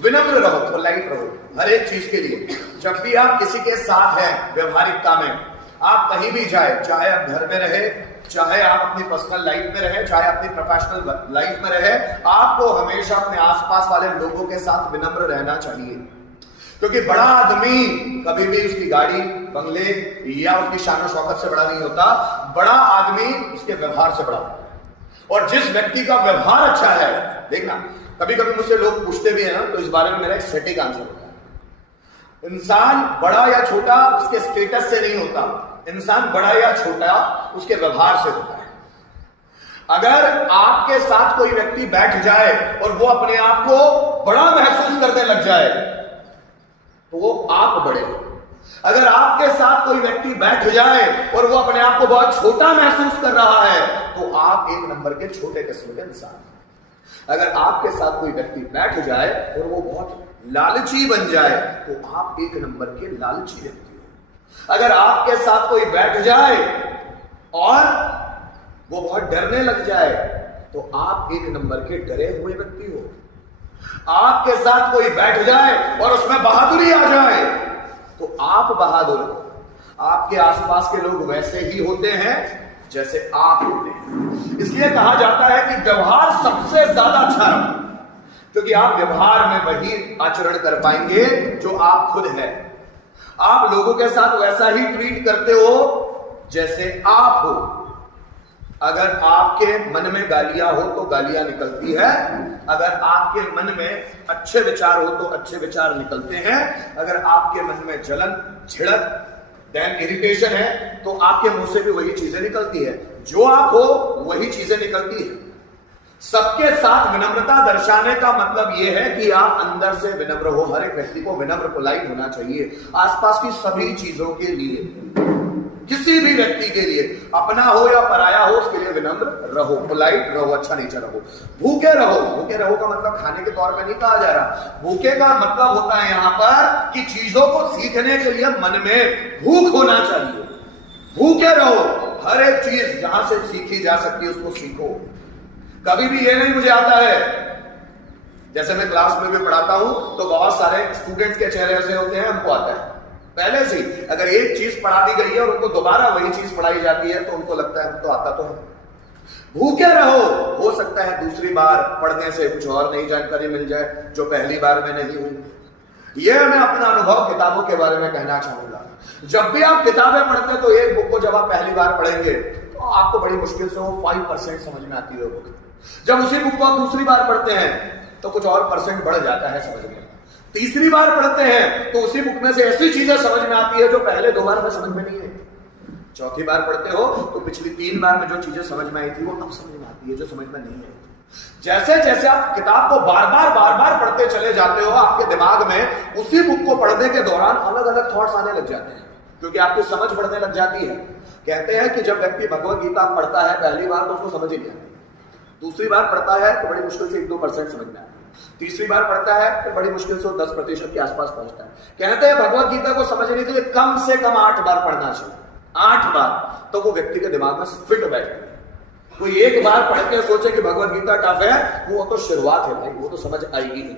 विनम्र रहो, पोलाइट रहो हर एक चीज के लिए। जब भी आप किसी के साथ हैं व्यवहारिकता में, आप कहीं भी जाए, चाहे आप घर में रहे, चाहे आप अपनी पर्सनल लाइफ में रहे, चाहे अपनी प्रोफेशनल लाइफ में रहे, आपको हमेशा अपने आसपास वाले लोगों के साथ विनम्र रहना चाहिए। क्योंकि बड़ा आदमी कभी भी उसकी गाड़ी, बंगले या उसकी शान शौकत से बड़ा नहीं होता, बड़ा आदमी उसके व्यवहार से बड़ा होता है। और जिस व्यक्ति का व्यवहार अच्छा है, देखना कभी कभी मुझसे लोग पूछते भी हैं ना, तो इस बारे में मेरा एक सटीक आंसर होता है। इंसान बड़ा या छोटा उसके स्टेटस से नहीं होता, इंसान बड़ा या छोटा उसके व्यवहार से होता है। अगर आपके साथ कोई व्यक्ति बैठ जाए और वो अपने आप को बड़ा महसूस करने लग जाए, तो वो आप बड़े हो। अगर आपके साथ कोई व्यक्ति बैठ जाए और वो अपने आप को बहुत छोटा महसूस कर रहा है, तो आप एक नंबर के छोटे किस्म के इंसान हैं। अगर आपके साथ कोई व्यक्ति बैठ जाए और वो बहुत लालची बन जाए, तो आप एक नंबर के लालची व्यक्ति हो। अगर आपके साथ कोई बैठ जाए और वो बहुत डरने लग जाए, तो आप एक नंबर के डरे हुए व्यक्ति हो। आपके साथ कोई बैठ जाए और उसमें बहादुरी आ जाए, तो आप बहादुर हो। आपके आसपास के लोग वैसे ही होते हैं जैसे आप होते हैं। इसलिए कहा जाता है कि व्यवहार सबसे ज्यादा अच्छा रखो, क्योंकि आप व्यवहार में वही आचरण कर पाएंगे जो आप खुद हैं। आप लोगों के साथ वैसा ही ट्रीट करते हो जैसे आप हो। अगर आपके मन में गालियां हो तो गालियां निकलती है, अगर आपके मन में अच्छे विचार हो तो अच्छे विचार निकलते हैं, अगर आपके मन में जलन, झिड़क, देन इरिटेशन है, तो आपके मुंह से भी वही चीजें निकलती है। जो आप हो वही चीजें निकलती है। सबके साथ विनम्रता दर्शाने का मतलब यह है कि आप अंदर से विनम्र हो। हर एक व्यक्ति को विनम्र, पोलाइट होना चाहिए आसपास की सभी चीजों के लिए। किसी भी व्यक्ति के लिए, अपना हो या पराया हो, उसके लिए विनम्र रहो, पोलाइट रहो, अच्छा नेचर रहो। भूखे रहो। भूखे रहो का मतलब खाने के तौर पर नहीं कहा जा रहा। भूखे का मतलब होता है यहां पर कि चीजों को सीखने के लिए मन में भूख होना चाहिए। भूखे रहो, हर एक चीज जहां से सीखी जा सकती है उसको सीखो। कभी भी ये नहीं मुझे आता है, जैसे मैं क्लास में भी पढ़ाता हूं तो बहुत सारे स्टूडेंट्स के चेहरे ऐसे होते हैं, हमको आता है पहले से ही। अगर एक चीज पढ़ा दी गई है और उनको दोबारा वही चीज पढ़ाई जाती है तो उनको लगता है तो आता तो है। भूखे रहो, हो सकता है दूसरी बार पढ़ने से कुछ और नई जानकारी मिल जाए जो पहली बार में नहीं हुई। यह मैं अपना अनुभव किताबों के बारे में कहना चाहूंगा। जब भी आप किताबें पढ़ते हैं तो एक बुक को जब आप पहली बार पढ़ेंगे तो आपको बड़ी मुश्किल से वो 5% समझ में आती है बुक। जब उसी बुक को आप दूसरी बार पढ़ते हैं तो कुछ और परसेंट बढ़ जाता है समझ में। तीसरी बार पढ़ते हैं तो उसी बुक में से ऐसी चीजें समझ में आती है जो पहले 2 बार में समझ में नहीं आई। चौथी बार पढ़ते हो तो पिछली 3 बार में जो चीजें समझ में आई थी वो अब समझ में आती है जो समझ में नहीं आई। जैसे जैसे आप किताब को बार बार पढ़ते चले जाते हो, आपके दिमाग में उसी बुक को पढ़ने के दौरान अलग अलग थॉट्स आने लग जाते हैं, क्योंकि आपकी समझ बढ़ने लग जाती है। कहते हैं कि जब व्यक्ति भगवत गीता पढ़ता है पहली बार तो उसको समझ ही नहीं आती, दूसरी बार पढ़ता है तो बड़ी मुश्किल से 1-2% समझ में आता है, तीसरी बार पढ़ता है तो बड़ी मुश्किल से 10% के आसपास पहुंचता है। कहते हैं भगवत गीता को समझने के लिए कम से कम 8 बार पढ़ना चाहिए। 8 बार तो वो व्यक्ति के दिमाग में फिट बैठती है। कोई एक बार पढ़ के सोचे कि भगवत गीता टफ है, वो तो शुरुआत है भाई, वो तो समझ आएगी नहीं।